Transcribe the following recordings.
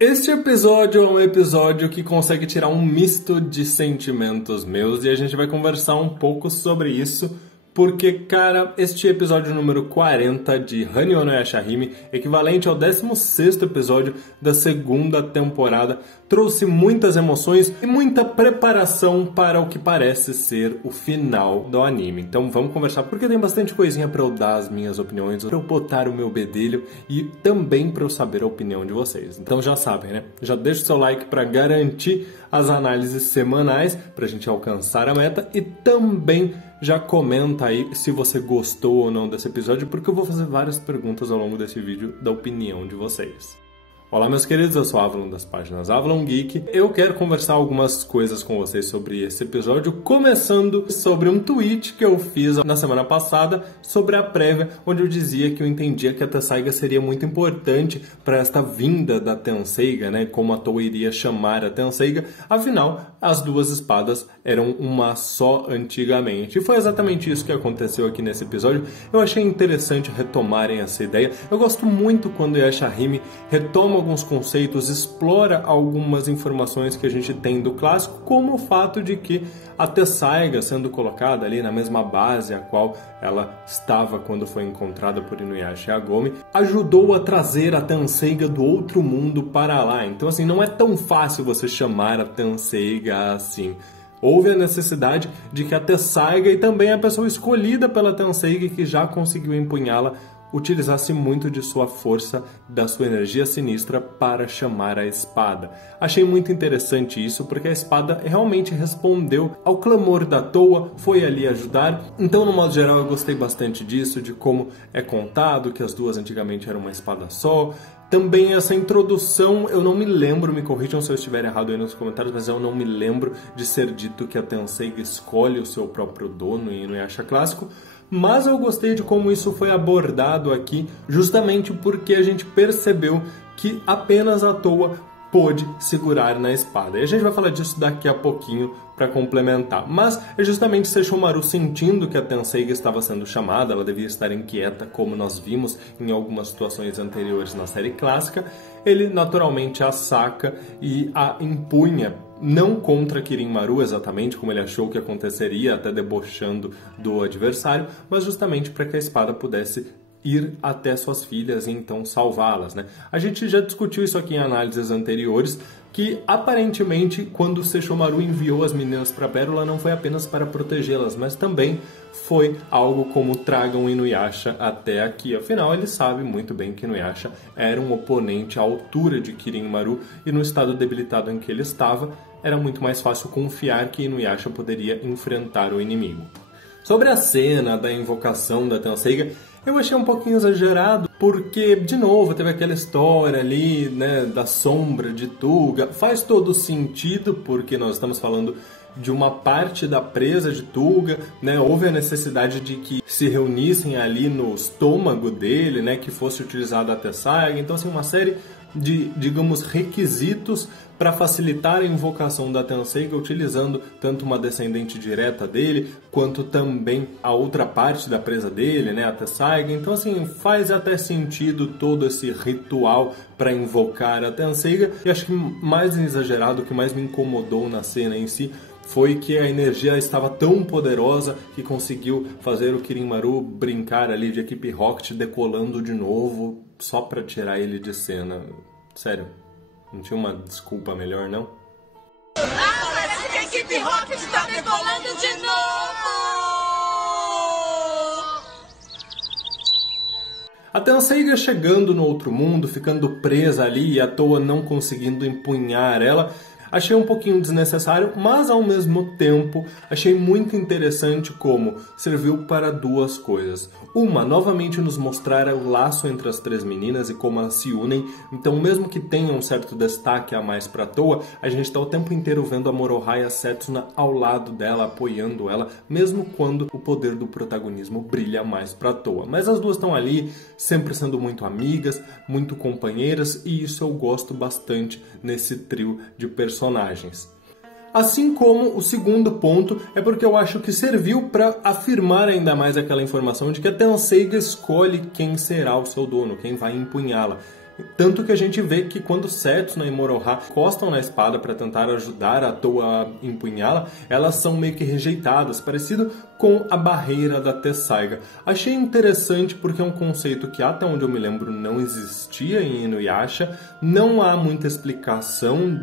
Este episódio é um episódio que consegue tirar um misto de sentimentos meus e a gente vai conversar um pouco sobre isso, porque, cara, este episódio número 40 de Hanyo no Yashahime, equivalente ao 16º episódio da segunda temporada, trouxe muitas emoções e muita preparação para o que parece ser o final do anime. Então vamos conversar, porque tem bastante coisinha para eu dar as minhas opiniões, para eu botar o meu bedelho e também para eu saber a opinião de vocês. Então já sabem, né? Já deixa o seu like para garantir as análises semanais, para a gente alcançar a meta, e também já comenta aí se você gostou ou não desse episódio, porque eu vou fazer várias perguntas ao longo desse vídeo da opinião de vocês. Olá, meus queridos, eu sou Avalon das páginas Avalon Geek. Eu quero conversar algumas coisas com vocês sobre esse episódio, começando sobre um tweet que eu fiz na semana passada sobre a prévia, onde eu dizia que eu entendia que a Tessaiga seria muito importante para esta vinda da Tenseiga, né? Como a Toa iria chamar a Tenseiga. Afinal, as duas espadas eram uma só antigamente. E foi exatamente isso que aconteceu aqui nesse episódio. Eu achei interessante retomarem essa ideia. Eu gosto muito quando Yashahime retoma alguns conceitos, explora algumas informações que a gente tem do clássico, como o fato de que a Tessaiga, sendo colocada ali na mesma base a qual ela estava quando foi encontrada por Inuyasha e Agome, ajudou a trazer a Tenseiga do outro mundo para lá. Então, assim, não é tão fácil você chamar a Tenseiga assim. Houve a necessidade de que a Tessaiga e também a pessoa escolhida pela Tenseiga, que já conseguiu empunhá-la, utilizasse muito de sua força, da sua energia sinistra para chamar a espada. Achei muito interessante isso, porque a espada realmente respondeu ao clamor da Toa, foi ali ajudar. Então, no modo geral, eu gostei bastante disso, de como é contado que as duas antigamente eram uma espada só. Também essa introdução, eu não me lembro, me corrijam se eu estiver errado aí nos comentários, mas eu não me lembro de ser dito que a Tenseiga escolhe o seu próprio dono em Inuyasha Clássico. Mas eu gostei de como isso foi abordado aqui, justamente porque a gente percebeu que apenas a Toa pôde segurar na espada. E a gente vai falar disso daqui a pouquinho para complementar. Mas é justamente Sesshomaru sentindo que a Tenseiga estava sendo chamada, ela devia estar inquieta, como nós vimos em algumas situações anteriores na série clássica. Ele naturalmente a saca e a empunha, não contra Kirinmaru exatamente como ele achou que aconteceria, até debochando do adversário, mas justamente para que a espada pudesse ir até suas filhas e então salvá-las, né? A gente já discutiu isso aqui em análises anteriores, que aparentemente quando Sesshomaru enviou as meninas para Pérola não foi apenas para protegê-las, mas também foi algo como tragam Inuyasha até aqui. Afinal, ele sabe muito bem que Inuyasha era um oponente à altura de Kirinmaru e no estado debilitado em que ele estava, era muito mais fácil confiar que Inuyasha poderia enfrentar o inimigo. Sobre a cena da invocação da Tenseiga, eu achei um pouquinho exagerado, porque, de novo, teve aquela história ali, né, da sombra de Tuga. Faz todo sentido, porque nós estamos falando de uma parte da presa de Tuga, né? Houve a necessidade de que se reunissem ali no estômago dele, né, que fosse utilizada a Tessaiga. Então, assim, uma série de, digamos, requisitos para facilitar a invocação da Tenseiga, utilizando tanto uma descendente direta dele, quanto também a outra parte da presa dele, né, a Tessaiga. Então, assim, faz até sentido todo esse ritual para invocar a Tenseiga. E acho que mais exagerado, o que mais me incomodou na cena em si, foi que a energia estava tão poderosa que conseguiu fazer o Kirinmaru brincar ali de equipe Rocket decolando de novo, só para tirar ele de cena. Sério. Não tinha uma desculpa melhor, não? Ah, parece que a equipe Rocket está decolando de novo! A Tenseiga chegando no outro mundo, ficando presa ali e à toa não conseguindo empunhar ela, achei um pouquinho desnecessário, mas ao mesmo tempo achei muito interessante como serviu para duas coisas. Uma, novamente nos mostrar o laço entre as três meninas e como elas se unem. Então, mesmo que tenha um certo destaque a mais para a Toa, a gente está o tempo inteiro vendo a Moroha e a Setsuna ao lado dela, apoiando ela, mesmo quando o poder do protagonismo brilha mais para a Toa. Mas as duas estão ali, sempre sendo muito amigas, muito companheiras, e isso eu gosto bastante nesse trio de personagens. Assim como o segundo ponto é porque eu acho que serviu para afirmar ainda mais aquela informação de que a Tenseiga escolhe quem será o seu dono, quem vai empunhá-la. Tanto que a gente vê que quando Setsuna e Moroha encostam na espada para tentar ajudar a Toa a empunhá-la, elas são meio que rejeitadas, parecido com a barreira da Tessaiga. Achei interessante porque é um conceito que até onde eu me lembro não existia em Inuyasha, não há muita explicação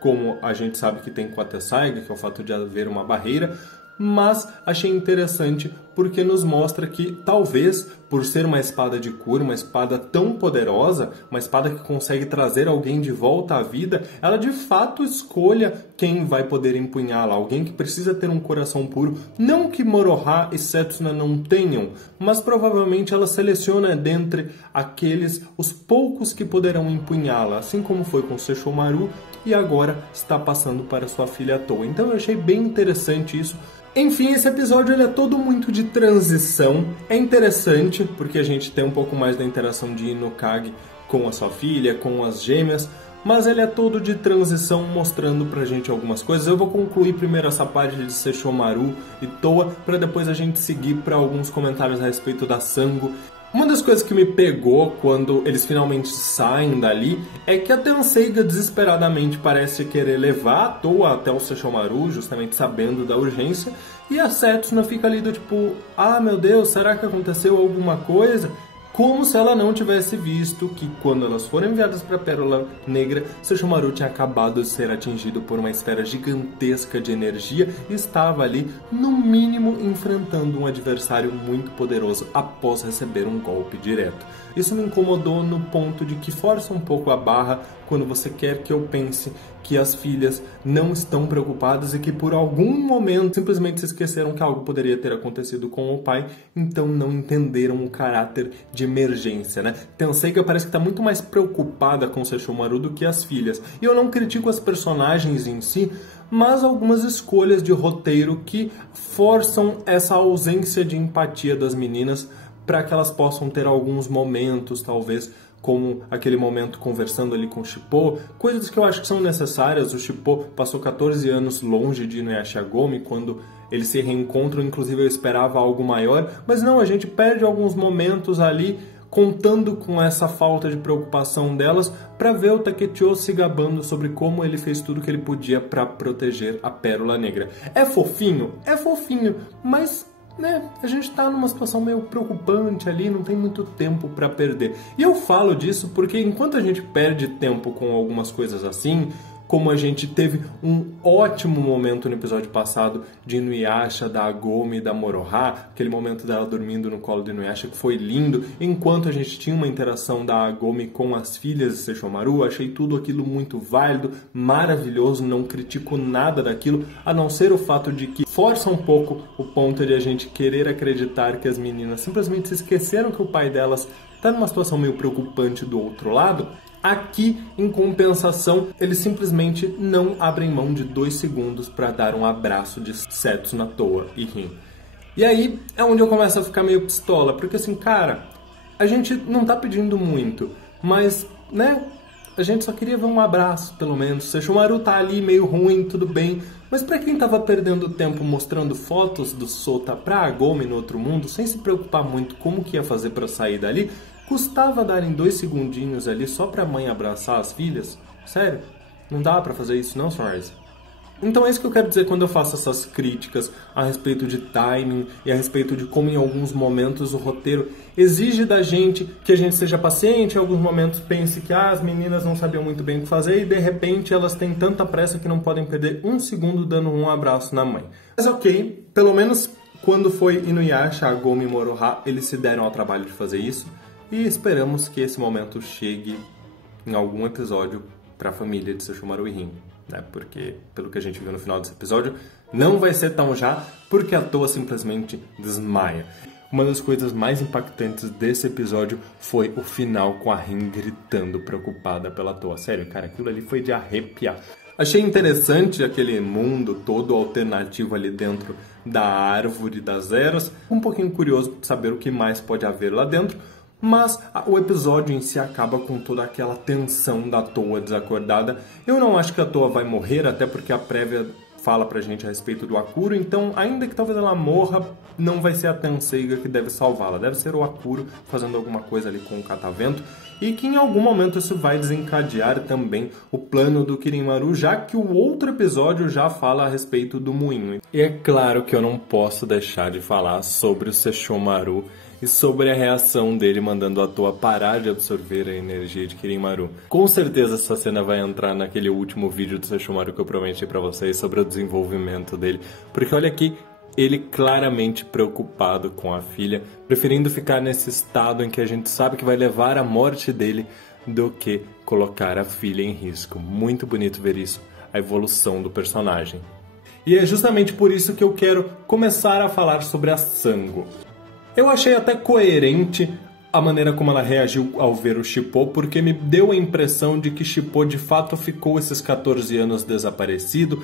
como a gente sabe que tem com a Tessaiga, que é o fato de haver uma barreira, mas achei interessante porque nos mostra que talvez por ser uma espada de cura, uma espada tão poderosa, uma espada que consegue trazer alguém de volta à vida, ela de fato escolha quem vai poder empunhá-la, alguém que precisa ter um coração puro. Não que Moroha e Setsuna não tenham, mas provavelmente ela seleciona dentre aqueles os poucos que poderão empunhá-la, assim como foi com Sesshomaru e agora está passando para sua filha Toa. Então eu achei bem interessante isso. Enfim, esse episódio ele é todo muito de transição. É interessante porque a gente tem um pouco mais da interação de Inokage com a sua filha, com as gêmeas, mas ele é todo de transição, mostrando pra gente algumas coisas. Eu vou concluir primeiro essa parte de Sesshomaru e Toa, para depois a gente seguir para alguns comentários a respeito da Sango. Uma das coisas que me pegou quando eles finalmente saem dali é que a Tenseiga desesperadamente parece querer levar a Toa até o Sesshomaru, justamente sabendo da urgência, e a Setsuna fica ali do tipo, ah meu Deus, será que aconteceu alguma coisa? Como se ela não tivesse visto que quando elas foram enviadas para a Pérola Negra, Sesshomaru tinha acabado de ser atingido por uma esfera gigantesca de energia e estava ali, no mínimo, enfrentando um adversário muito poderoso após receber um golpe direto. Isso me incomodou no ponto de que força um pouco a barra quando você quer que eu pense que as filhas não estão preocupadas e que por algum momento simplesmente se esqueceram que algo poderia ter acontecido com o pai, então não entenderam o caráter de emergência, né? Tenseiga parece que está muito mais preocupada com Sesshomaru do que as filhas. E eu não critico as personagens em si, mas algumas escolhas de roteiro que forçam essa ausência de empatia das meninas para que elas possam ter alguns momentos, talvez, como aquele momento conversando ali com o Shippo, coisas que eu acho que são necessárias. O Shippo passou 14 anos longe de Inuyasha Gomi, quando eles se reencontram, inclusive eu esperava algo maior, mas não, a gente perde alguns momentos ali contando com essa falta de preocupação delas para ver o Takechio se gabando sobre como ele fez tudo que ele podia para proteger a Pérola Negra. É fofinho, mas né, a gente tá numa situação meio preocupante ali, não tem muito tempo para perder. E eu falo disso porque enquanto a gente perde tempo com algumas coisas assim, como a gente teve um ótimo momento no episódio passado de Inuyasha, da Agome e da Moroha, aquele momento dela dormindo no colo de Inuyasha que foi lindo, enquanto a gente tinha uma interação da Agome com as filhas de Sesshomaru, achei tudo aquilo muito válido, maravilhoso, não critico nada daquilo, a não ser o fato de que força um pouco o ponto de a gente querer acreditar que as meninas simplesmente se esqueceram que o pai delas está numa situação meio preocupante do outro lado. Aqui, em compensação, eles simplesmente não abrem mão de 2 segundos para dar um abraço de Setsuna, Toa e Rin. E aí é onde eu começo a ficar meio pistola, porque assim, cara, a gente não tá pedindo muito, mas, né, a gente só queria ver um abraço, pelo menos. Sesshomaru tá ali meio ruim, tudo bem, mas pra quem tava perdendo tempo mostrando fotos do Sota pra Agome no outro mundo, sem se preocupar muito como que ia fazer pra sair dali, custava darem 2 segundinhos ali só pra mãe abraçar as filhas? Sério? Não dá pra fazer isso não, senhores? Então é isso que eu quero dizer quando eu faço essas críticas a respeito de timing e a respeito de como em alguns momentos o roteiro exige da gente que a gente seja paciente, em alguns momentos pense que as meninas não sabiam muito bem o que fazer e de repente elas têm tanta pressa que não podem perder 1 segundo dando um abraço na mãe. Mas ok, pelo menos quando foi Inuyasha, Agome e Moroha, eles se deram ao trabalho de fazer isso. E esperamos que esse momento chegue em algum episódio para a família de Sesshomaru e Rin, né? Porque, pelo que a gente viu no final desse episódio, não vai ser tão já, porque a Toa simplesmente desmaia. Uma das coisas mais impactantes desse episódio foi o final com a Rin gritando preocupada pela Toa. Sério, cara, aquilo ali foi de arrepiar. Achei interessante aquele mundo todo alternativo ali dentro da Árvore das Eras. Um pouquinho curioso para saber o que mais pode haver lá dentro. Mas o episódio em si acaba com toda aquela tensão da Toa desacordada. Eu não acho que a Toa vai morrer, até porque a prévia fala pra gente a respeito do Akuro, então ainda que talvez ela morra, não vai ser a Tenseiga que deve salvá-la, deve ser o Akuro fazendo alguma coisa ali com o catavento, e que em algum momento isso vai desencadear também o plano do Kirinmaru, já que o outro episódio já fala a respeito do moinho. E é claro que eu não posso deixar de falar sobre o Sesshomaru e sobre a reação dele mandando a Toa parar de absorver a energia de Kirinmaru. Com certeza essa cena vai entrar naquele último vídeo do Sesshomaru que eu prometi pra vocês sobre o desenvolvimento dele, porque olha aqui, ele claramente preocupado com a filha, preferindo ficar nesse estado em que a gente sabe que vai levar à morte dele do que colocar a filha em risco. Muito bonito ver isso, a evolução do personagem. E é justamente por isso que eu quero começar a falar sobre a Sango. Eu achei até coerente a maneira como ela reagiu ao ver o Shippo, porque me deu a impressão de que Shippo de fato ficou esses 14 anos desaparecido,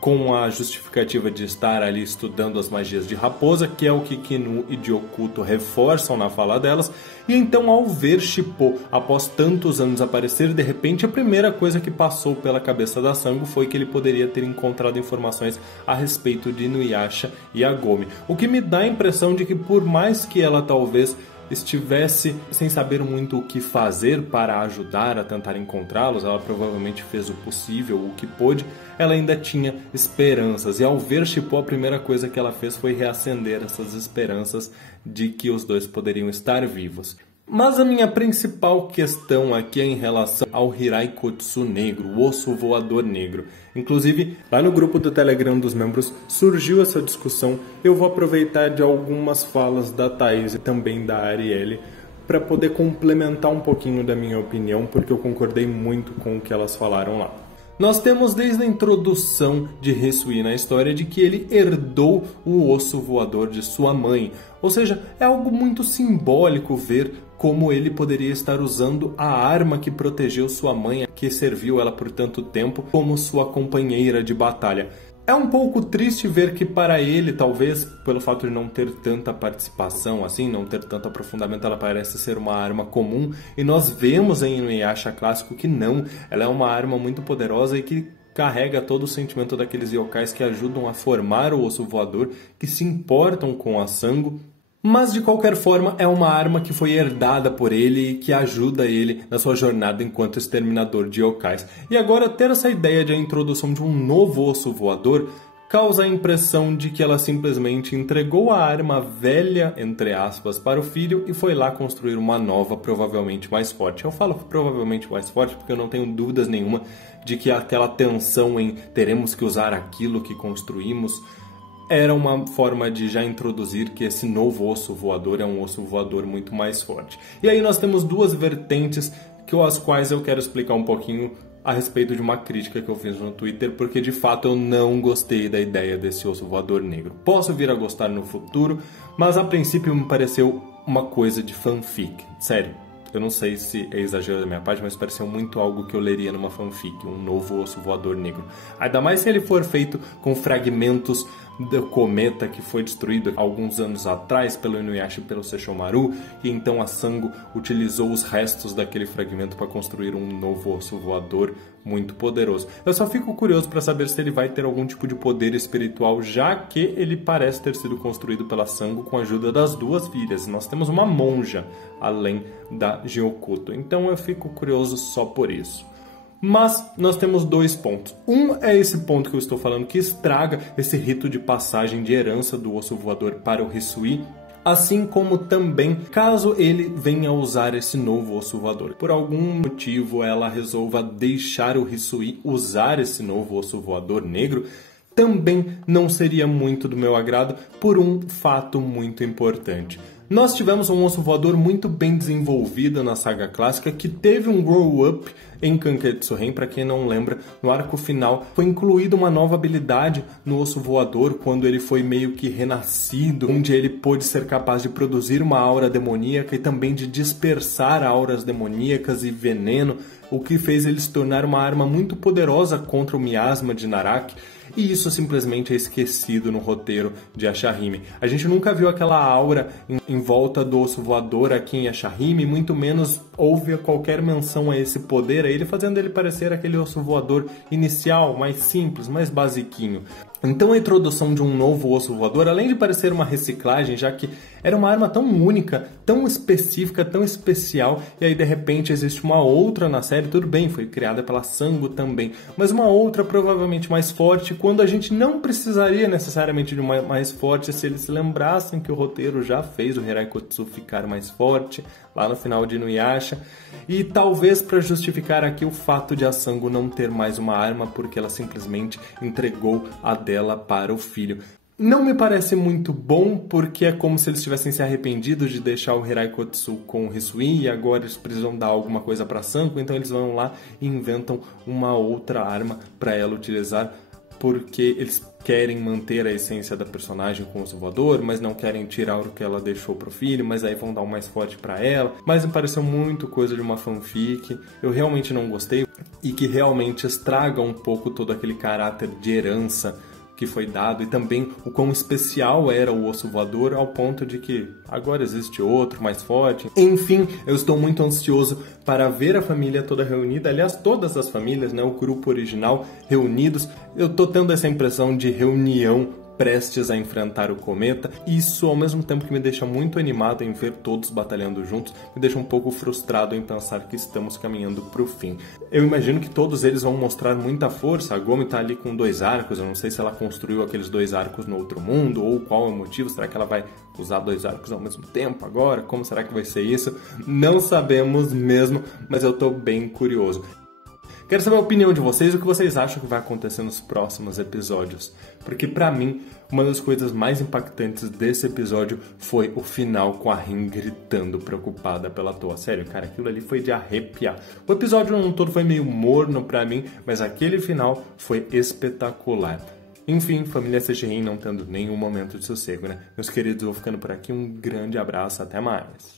com a justificativa de estar ali estudando as magias de raposa, que é o que Kinu e Gyokuto reforçam na fala delas, e então ao ver Shippo após tantos anos aparecer, de repente a primeira coisa que passou pela cabeça da Sango foi que ele poderia ter encontrado informações a respeito de Inuyasha e Agome, o que me dá a impressão de que por mais que ela talvez estivesse sem saber muito o que fazer para ajudar a tentar encontrá-los, ela provavelmente fez o possível, o que pôde, ela ainda tinha esperanças. E ao ver Shippo, a primeira coisa que ela fez foi reacender essas esperanças de que os dois poderiam estar vivos. Mas a minha principal questão aqui é em relação ao Hiraikotsu negro, o osso voador negro. Inclusive, lá no grupo do Telegram dos membros surgiu essa discussão. Eu vou aproveitar de algumas falas da Thaís e também da Arielle para poder complementar um pouquinho da minha opinião, porque eu concordei muito com o que elas falaram lá. Nós temos desde a introdução de Hisui na história de que ele herdou o osso voador de sua mãe. Ou seja, é algo muito simbólico ver como ele poderia estar usando a arma que protegeu sua mãe, que serviu ela por tanto tempo, como sua companheira de batalha. É um pouco triste ver que para ele, talvez, pelo fato de não ter tanta participação assim, não ter tanto aprofundamento, ela parece ser uma arma comum. E nós vemos em Inuyasha clássico que não, ela é uma arma muito poderosa e que carrega todo o sentimento daqueles yokais que ajudam a formar o osso voador, que se importam com a Sango. Mas de qualquer forma é uma arma que foi herdada por ele e que ajuda ele na sua jornada enquanto exterminador de yokais. E agora ter essa ideia de a introdução de um novo osso voador causa a impressão de que ela simplesmente entregou a arma velha, entre aspas, para o filho e foi lá construir uma nova, provavelmente mais forte. Eu falo provavelmente mais forte porque eu não tenho dúvidas nenhuma de que aquela tensão em teremos que usar aquilo que construímos era uma forma de já introduzir que esse novo osso voador é um osso voador muito mais forte. E aí nós temos duas vertentes as quais eu quero explicar um pouquinho a respeito de uma crítica que eu fiz no Twitter, porque de fato eu não gostei da ideia desse osso voador negro. Posso vir a gostar no futuro, mas a princípio me pareceu uma coisa de fanfic. Sério, eu não sei se é exagero da minha parte, mas pareceu muito algo que eu leria numa fanfic, um novo osso voador negro. Ainda mais se ele for feito com fragmentos do cometa que foi destruído alguns anos atrás pelo Inuyasha e pelo Sesshomaru, e então a Sango utilizou os restos daquele fragmento para construir um novo osso voador muito poderoso. Eu só fico curioso para saber se ele vai ter algum tipo de poder espiritual, já que ele parece ter sido construído pela Sango com a ajuda das duas filhas. Nós temos uma monja além da Gyokuto, então eu fico curioso só por isso. Mas nós temos dois pontos. Um é esse ponto que eu estou falando, que estraga esse rito de passagem de herança do osso voador para o Hisui, assim como também caso ele venha a usar esse novo osso voador. Por algum motivo ela resolva deixar o Hisui usar esse novo osso voador negro, também não seria muito do meu agrado por um fato muito importante. Nós tivemos um osso voador muito bem desenvolvido na saga clássica, que teve um grow-up em Kanketsu-Ren. Para quem não lembra, no arco final foi incluída uma nova habilidade no osso voador, quando ele foi meio que renascido, onde ele pôde ser capaz de produzir uma aura demoníaca e também de dispersar auras demoníacas e veneno, o que fez ele se tornar uma arma muito poderosa contra o miasma de Naraki. e isso simplesmente é esquecido no roteiro de Yashahime. A gente nunca viu aquela aura em volta do osso voador aqui em Yashahime, muito menos houve qualquer menção a esse poder, a ele fazendo ele parecer aquele osso voador inicial, mais simples, mais basiquinho. Então a introdução de um novo osso voador, além de parecer uma reciclagem, já que era uma arma tão única, tão específica, tão especial, e aí de repente existe uma outra na série, tudo bem, foi criada pela Sango também, mas uma outra provavelmente mais forte, quando a gente não precisaria necessariamente de uma mais forte se eles se lembrassem que o roteiro já fez o Hirai Kotsu ficar mais forte, lá no final de Inuyasha, e talvez para justificar aqui o fato de a Sango não ter mais uma arma, porque ela simplesmente entregou a dela para o filho. Não me parece muito bom, porque é como se eles tivessem se arrependido de deixar o Hirai Kotsu com o Hisui e agora eles precisam dar alguma coisa para Sango, então eles vão lá e inventam uma outra arma para ela utilizar, porque eles querem manter a essência da personagem com o osso voador, mas não querem tirar o que ela deixou pro filho, mas aí vão dar o mais forte para ela. Mas me pareceu muito coisa de uma fanfic, eu realmente não gostei, e que realmente estraga um pouco todo aquele caráter de herança que foi dado, e também o quão especial era o osso voador, ao ponto de que agora existe outro mais forte. Enfim, eu estou muito ansioso para ver a família toda reunida, aliás, todas as famílias, né, o grupo original reunidos. Eu tô tendo essa impressão de reunião prestes a enfrentar o cometa. Isso, ao mesmo tempo que me deixa muito animado em ver todos batalhando juntos, me deixa um pouco frustrado em pensar que estamos caminhando para o fim. Eu imagino que todos eles vão mostrar muita força. A Gomi tá ali com 2 arcos, eu não sei se ela construiu aqueles 2 arcos no outro mundo, ou qual é o motivo, será que ela vai usar 2 arcos ao mesmo tempo agora? Como será que vai ser isso? Não sabemos mesmo, mas eu tô bem curioso. Quero saber a opinião de vocês, o que vocês acham que vai acontecer nos próximos episódios. Porque pra mim, uma das coisas mais impactantes desse episódio foi o final com a Rin gritando preocupada pela Toa. Sério, cara, aquilo ali foi de arrepiar. O episódio no todo foi meio morno pra mim, mas aquele final foi espetacular. Enfim, família Sechirin não tendo nenhum momento de sossego, né? Meus queridos, eu vou ficando por aqui. Um grande abraço, até mais.